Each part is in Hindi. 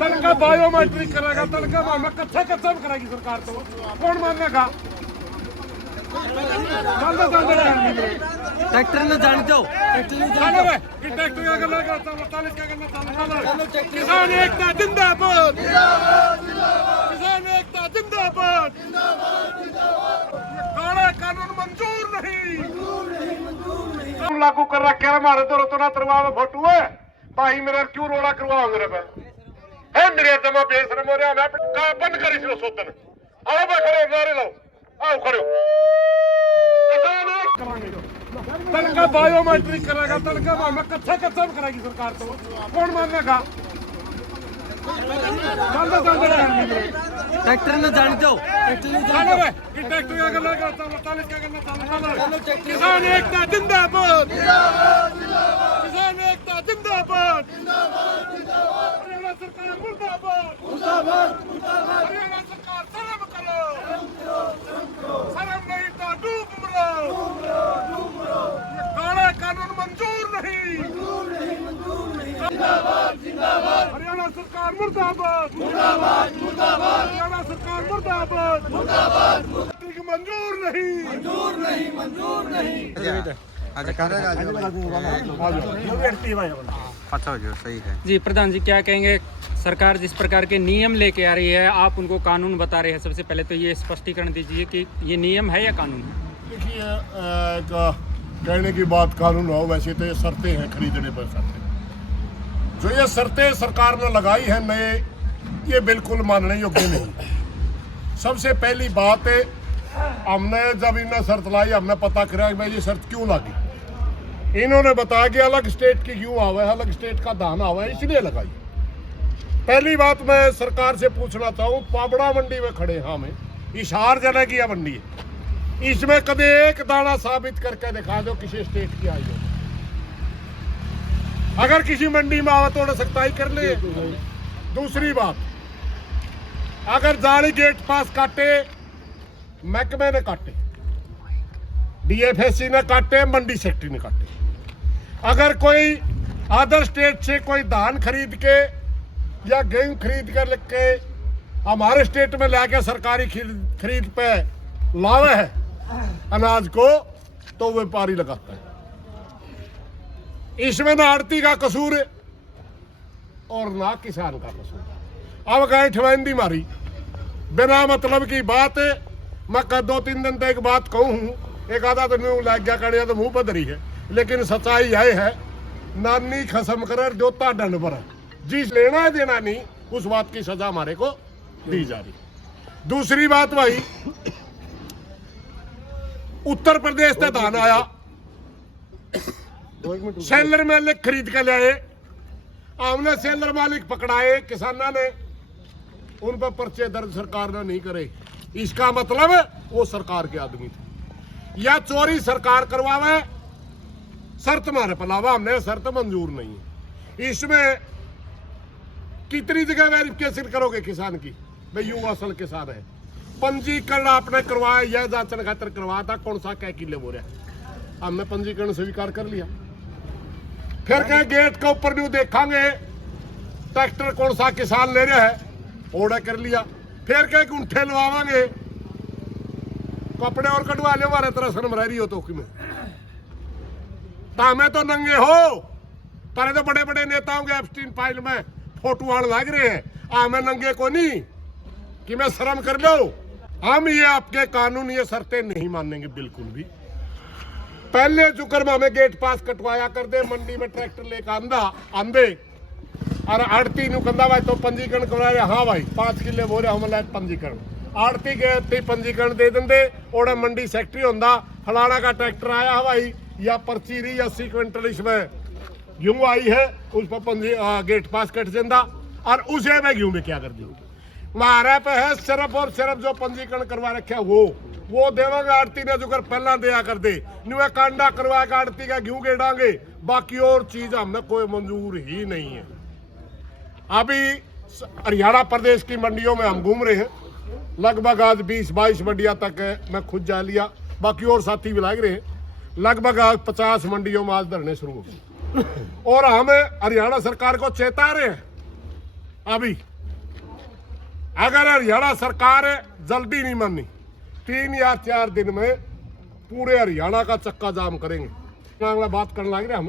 तनका बायोमेट्रिक करेगा, तनका में कच्चा कच्चा में कराएगी सरकार। तो कौन मानेगा? ट्रैक्टर में जान दो, ट्रैक्टर का करना, 40 का करना, किसान एकता जिंदाबाद, किसान एकता जिंदाबाद। काला कानून मंजूर नहीं लागू कर रखे हमारे तो रतुना तरवा में फोटो है भाई मेरा क्यों रोड़ा करवाओ मेरे पे है मेरे जमा बेशरम हो रहा मैं बंद करी सी सोतन आओ मैं खड़े नारे लाओ आओ खड़े तनका बायोमेट्रिक करेगा, तनका में कच्चा कच्चा में कराएगी सरकार। तो कौन मानेगा? ट्रैक्टर में जान दो, ट्रैक्टर का करना, 40 का करना, किसान एकता जिंदाबाद, किसान एकता जिंदाबाद। हरियाणा सरकार मुर्दाबाद, हरियाणा सरकार शर्म करो, शर्म नहीं तो डूब मरो। काला कानून मंजूर नहीं, हरियाणा सरकार मुर्दाबाद, हरियाणा सरकार मुर्दाबाद, मंजूर नहीं। अच्छा जो सही है जी। प्रधान जी क्या कहेंगे, सरकार जिस प्रकार के नियम लेके आ रही है, आप उनको कानून बता रहे हैं, सबसे पहले तो ये स्पष्टीकरण दीजिए कि ये नियम है या कानून? देखिए कहने की बात कानून हो, वैसे तो ये शर्तें हैं खरीदने पर शर्तें। जो ये शर्तें सरकार ने लगाई है नए, ये बिल्कुल मानने योग्य नहीं। सबसे पहली बात है, हमने जब इन्हें शर्त लाई हमने पता करा कि भाई ये शर्त क्यों लगी। इन्होंने बताया कि अलग स्टेट की क्यों आवा है, अलग स्टेट का धान आवा है, इसलिए लगाई। पहली बात मैं सरकार से पूछना चाहूँ, पाबड़ा मंडी में खड़े हाँ में इशार जला की मंडी है, इसमें कभी एक दाना साबित करके दिखा दो किसी स्टेट की आई हो। अगर किसी मंडी में आवा तो सख्ताई कर ले। दूसरी बात, अगर जाली गेट पास काटे, महकमे ने काटे, डीएफएससी ने काटे, मंडी सेक्रेटरी ने काटे। अगर कोई अदर स्टेट से कोई धान खरीद के या गेहूं खरीद कर लेके हमारे स्टेट में लाके सरकारी खरीद पे लावे है अनाज को, तो व्यापारी लगाता है। इसमें ना आड़ती का कसूर है और ना किसान का कसूर। अब गए ठवेंदी मारी बिना मतलब की बात है। मैं 2-3 दिन तक एक बात कहूँ, एक आधा तो मुंह लग गया कड़िया तो मुंह बदरी है, लेकिन सच्चाई यह है, नानी खसम कर जोता दंड पर जिस लेना है देना नहीं, उस बात की सजा हमारे को दी जा रही। दूसरी बात भाई, उत्तर प्रदेश से धान आया, सेलर मालिक खरीद के लाए, हमने सेलर मालिक पकड़ाए, किसानों ने उन पर पर्चे दर्ज सरकार ने नहीं करे। इसका मतलब वो सरकार के आदमी थे या चोरी सरकार करवावे, शर्त मारे पलावा, हमने शर्त मंजूर नहीं है। इसमें कितनी जगह वेरिफिकेशन करोगे किसान की, भाई यूं असल किसान है। पंजीकरण आपने करवाया, यह जांचन खातर करवाया था, कौन सा क्या किले बोल रहा, हमने पंजीकरण स्वीकार कर लिया। फिर कहे गेट के ऊपर न्यू देखेंगे ट्रैक्टर कौन सा किसान ले रहा है, ऑर्डर कर लिया। फिर कहे गुंठे लवावांगे, कपड़े और कटवा ले, हमारे तरह शर्म रह रही हो तो में तामे तो नंगे हो, पर तो बड़े बड़े नेताओं के एप्स्टीन फाइल में फोटो आने लग रहे हैं, मैं नंगे को नहीं कि मैं शर्म कर लो। हम ये आपके कानून, ये शर्तें नहीं मानेंगे बिल्कुल भी। पहले जुकर में हमें गेट पास कटवाया कर दे, मंडी में ट्रैक्टर लेकर आंदे और आड़ती नु कंदा भाई तो पंजीकरण करवा रहे, हाँ भाई 5 किले बोरे हम लाए पंजीकरण, आड़ती के पंजीकरण दे देंगे, और मंडी सेक्रेटरी होंदा, फलाना का ट्रैक्टर आया है भाई, या पर्ची रही 80 क्विंटल इसमें गेहूं आई है, उस पर गेट पास कट जाता, और उसे मैं गेहूं में क्या कर दी। हमारे पे है सिर्फ और सिर्फ जो पंजीकरण करवा रखे वो देवांगे, आड़ती ने जो कर पहला दिया कर दे, न्यू कांडा करवा के आड़ती का गेहूं गेड़ांगे, बाकी और चीज हमने कोई मंजूर ही नहीं है। अभी हरियाणा प्रदेश की मंडियों में हम घूम रहे हैं, लगभग आज 20-22 मंडिया तक मैं खुद जा लिया, बाकी और साथी भी लग रहे हैं। लगभग आज 50 मंडियों में आज धरने शुरू हो गए और हम हरियाणा सरकार को चेता रहे हैं अभी अगर हरियाणा सरकार जल्दी नहीं मानी 3 या 4 दिन में पूरे हरियाणा का चक्का जाम करेंगे। अगला बात करने लग रहे हम,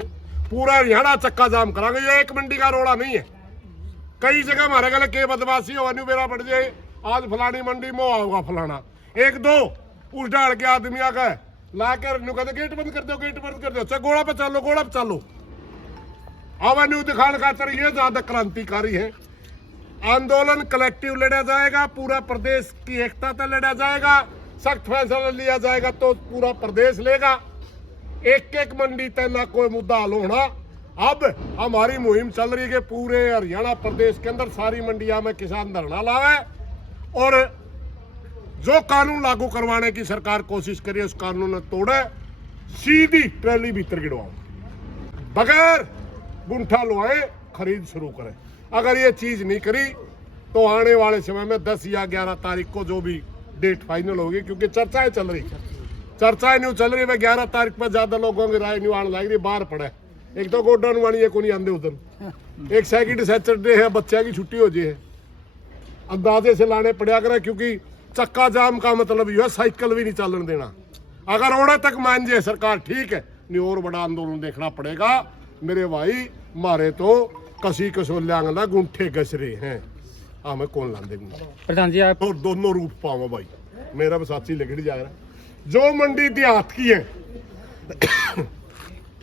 पूरा हरियाणा चक्का जाम कराएंगे। ये एक मंडी का रोड़ा नहीं है, कई जगह हमारे गले के बदमाशी हो बेरा बढ़ जाए, आज फलानी मंडी में होगा फलाना, 1-2 उस डाल के आदमी आ गए ला कर कहते गेट बंद कर दो, गेट बंद कर दो, चाहे गोड़ा पे चलो, गोड़ा पे चलो। अवन्यू दिखाने खातर ये ज्यादा क्रांतिकारी है। आंदोलन कलेक्टिव लड़ा जाएगा, पूरा प्रदेश की एकता से लड़ा जाएगा, सख्त फैसला लिया जाएगा तो पूरा प्रदेश लेगा। एक मंडी तक ना कोई मुद्दा हल होना। अब हमारी मुहिम चल रही है कि पूरे हरियाणा प्रदेश के अंदर सारी मंडियां में किसान धरना लावे और जो कानून लागू करवाने की सरकार कोशिश करिए उस कानून ने तोड़े, सीधी ट्रैली भीतर गिरवाओ, बगैर गुंठा लुआए खरीद शुरू करें। अगर ये चीज नहीं करी तो आने वाले समय में 10 या 11 तारीख को जो भी डेट फाइनल होगी, क्योंकि चर्चाएं चल रही, चर्चाएं न्यू चल रही है। 11 तारीख पर ज्यादा लोगों की राय न्यू आने लग रही, बाहर पड़े। एक तो गोड्डा नुआनी को नहीं आंदे उधर, एक सेकंड सैटरडे है, बच्चे की छुट्टी हो जाए है, अंदाजे से लाने पड़ा करे, क्योंकि चक्का जाम का मतलब यह साइकिल भी नहीं चलन देना। अगर ओड़े तक मान जाए सरकार ठीक है, नहीं और बड़ा आंदोलन देखना पड़ेगा मेरे भाई। मारे तो कसी कसोल्या गुंठे गस रहे हैं, हमें कौन लाने देंगे। प्रधान जी आप तो दोनों रूप पाओ भाई, मेरा बसाची लगड़ी जा रहा है। जो मंडी देहात की है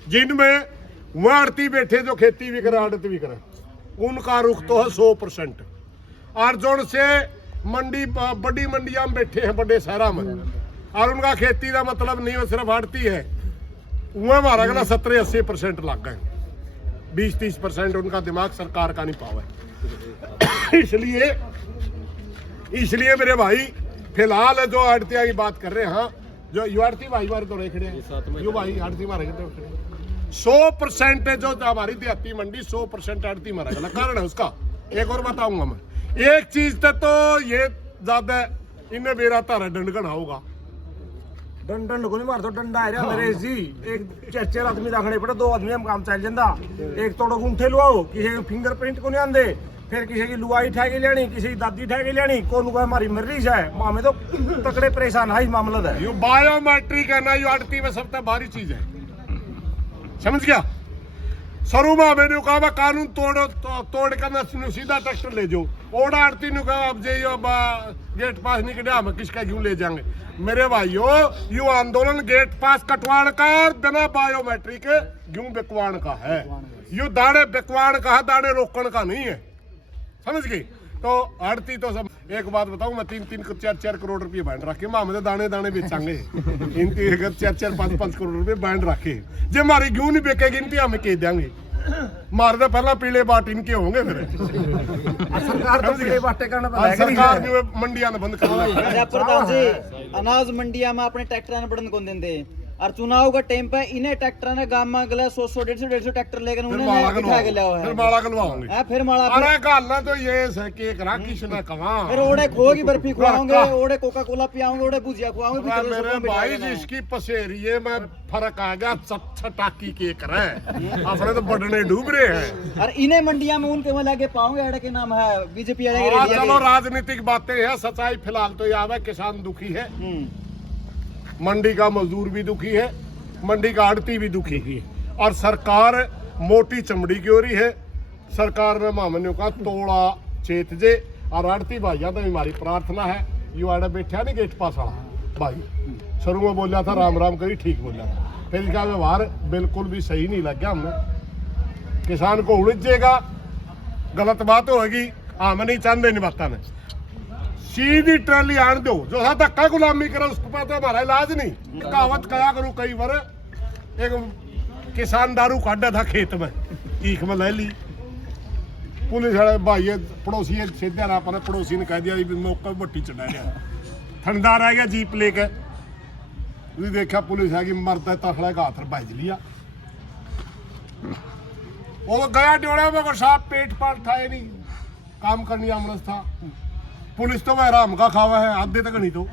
जिनमें वह आड़ती बैठे जो खेती भी करे आड़त भी करे, उनका रुख तो है 100%। और जो से मंडी बड़ी मंडियां में बैठे हैं बड़े शहरों में और उनका खेती का मतलब नहीं, वो सिर्फ आड़ती है, वह हमारा कहना 70-80% लग गए, 20-30% उनका दिमाग सरकार का नहीं पावा। इसलिए मेरे भाई फिलहाल जो आड़तिया की बात कर रहे हैं, हाँ जो यू आड़ती भाई मारे तो रेखड़े यू भाई आड़ती मारे 100% है जो हमारी देहाती मंडी 100% आड़ती मारा गया। कारण है उसका एक और बताऊंगा मैं। एक चीज तो ये ज्यादा इन्हें बेरा तारा दंड गणा होगा, दंड को नहीं मार तो डंडा है मेरे जी। एक 4 आदमी रखने पड़े, 2 आदमी हम काम चल जाता। एक तोड़ो गुंठे लुआओ, किसी की फिंगरप्रिंट को नहीं आंदे, फिर किसी की लुआई ठा के लेनी, किसी की दादी ठा के लेनी, कौन को हमारी मर्जी है। मामे तो तकड़े परेशान है मामला है। यू बायोमेट्रिक है ना, यू आड़ती में सबसे भारी चीज है, समझ गया। शुरू में मैंने कहा कानून तोड़ कर ना सीधा ट्रैक्टर ले जाओ, ओड़ा आड़ती ने कहा अब जाइए गेट पास नहीं कटा हम किसका क्यों ले जाएंगे। मेरे भाइयों यू आंदोलन गेट पास कटवाण का बिना बायोमेट्रिक क्यों बिकवाण का है, यू दाने बिकवाण का है, दाने रोकण का नहीं है, समझ गई। तो आड़ती तो सब एक बात बताऊं मैं, 3-3 4-4 करोड़ रुपये बैंड रखे हम दाने दाने बेचांगे, इनती 4-4 5-5 करोड़ रुपये बैंड रखे। जे हमारी क्यों नहीं बेचेगी इनती हमें कह देंगे, मारते पहला पीले बाट इनके होंगे फिर। सरकार तो पीले बाटे करना पड़ेगा, सरकार जो मंडियां बंद करना है। प्रधान जी अनाज मंडिया में अपने ट्रैक्टर ने बढ़न कौन देंगे और चुनाव का टाइम पे इन्हें ट्रैक्टर ने गांव में गले 100-150 ट्रैक्टर लेकर उन्हें बिठा के लाया है, फिर माला गलवाओगे, फिर माला अरे गालना तो ये है कि एक राखी से ना कमा, फिर ओड़े खो की बर्फी खवाओगे, ओड़े कोका कोला पियाओगे, ओड़े भुजिया खवाओगे। मेरे भाई जिसकी पसेरी है मैं फर्क आ गया, छटाकी के करे अपने तो बड़ने डूब रहे हैं। और इन्हें मंडिया में उनके वहां लाके पाओगे, अड़े के नाम है बीजेपी अड़े के। चलो राजनीतिक बातें हैं, सच्चाई फिलहाल तो याद है किसान दुखी है, मंडी का मजदूर भी दुखी है, मंडी का आड़ती भी दुखी है, और सरकार मोटी चमड़ी की हो रही है। सरकार ने मामलों का तोड़ा चेत जे, और आड़ती भाइया तो हमारी प्रार्थना है, यू आड़े बैठा नहीं गेट पास वाला भाई, शुरू में बोला था राम राम करी, ठीक बोला था, फिर इसका व्यवहार बिल्कुल भी सही नहीं लग गया हमें। किसान को उलझेगा, गलत बात होगी, हम नहीं चाहते नहीं बात में, सीधी ट्रैली आन दो, जो सा धक्का गुलामी करे उसको पाते हमारा इलाज नहीं। कहावत कया करूं कई बार, एक किसान दारू काटा था खेत में, ईख में ले ली, पुलिस वाले भाई पड़ोसी सीधे रहा, अपने पड़ोसी ने कह दिया मौका भट्टी चढ़ा गया, ठंडा रह गया जीप लेके, देखा पुलिस है कि मरता तखड़ा का हाथ बज लिया, वो तो गया डोड़ा में साहब पेट पाट था नहीं, काम करनी आमरस था। पुलिस तो वह राम का खावा है, आधे तक नहीं तो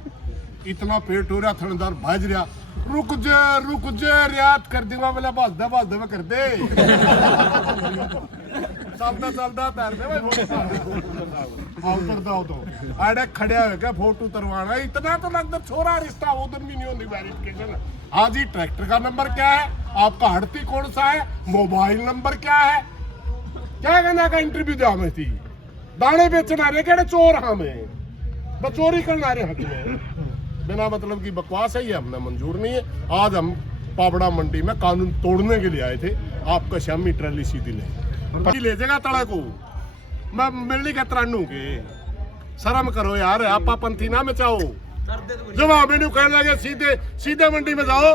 इतना पेट हो रहा, थानेदार भाज रहा, रुक जे रियात कर दूंगा, बोला बस दे कर दे चलता तैर दे भाई। उतर दो तो आड़े खड़े होके फोटो उतरवाना इतना तो लगता छोरा रिश्ता उधर भी नहीं होती वेरिफिकेशन। हाँ जी, ट्रैक्टर का नंबर क्या है, आपका हड़ती कौन सा है, मोबाइल नंबर क्या है, क्या कहना का इंटरव्यू दिया हमें थी। दाने बेचना रहे केड़े चोर हमें बचोरी करना रहे हमें बिना मतलब की बकवास है, ये हमने मंजूर नहीं है। आज हम पाबड़ा मंडी में कानून तोड़ने के लिए आए थे। आपका शामी ट्रैली सीधी ले जाएगा तड़ा को मैं मिलनी का तरानू के शर्म करो यार, आपा पंथी ना मचाओ। जवाब मैंने कहने लगे सीधे सीधे मंडी में जाओ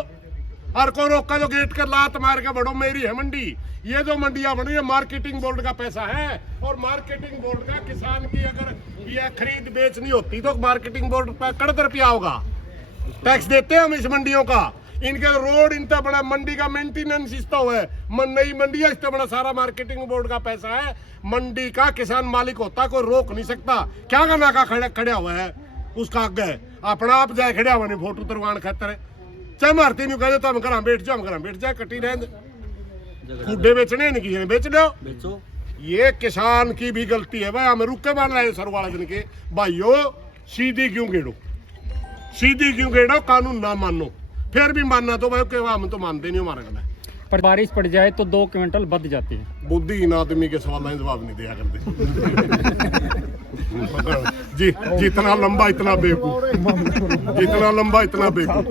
और को रोका जो गेट कर लात मार के बढ़ो, मेरी है मंडी। ये जो मंडियां बनी है मार्केटिंग बोर्ड का पैसा है, और मार्केटिंग बोर्ड का किसान की अगर ये खरीद बेच नहीं होती तो मार्केटिंग बोर्ड पर कड़क रुपया होगा। टैक्स देते हैं हम इस मंडियों का, इनके रोड इतना बड़ा मंडी का मेंटेनेंस इतना हुआ है, नई मंडी है इतना बड़ा सारा मार्केटिंग बोर्ड का पैसा है। मंडी का किसान मालिक होता, कोई रोक नहीं सकता। क्या करना का खड़ा हुआ है उसका आगे अपना आप जाए खड़ा हुआ नहीं फोटो तरवान खातर चाहे मारती नहीं कह हम घर बैठ जाओ, हम घर बैठ जाए कटी रहे खुडे बेचने नहीं किसी ने बेच लो। बेचो। ये किसान की भी गलती है भाई, हमें रुक के मान लाए सर वाले दिन के भाइयों सीधी क्यों गेड़ो, सीधी क्यों गेड़ो, कानून ना मानो, फिर भी मानना तो भाई के हम तो मानते नहीं हमारा गला। पर बारिश पड़ जाए तो 2 क्विंटल बद जाती है। बुद्धिहीन आदमी के सवालों जवाब नहीं दिया करते जी, जितना लंबा इतना बेवकूफ, जितना लंबा इतना बेवकूफ।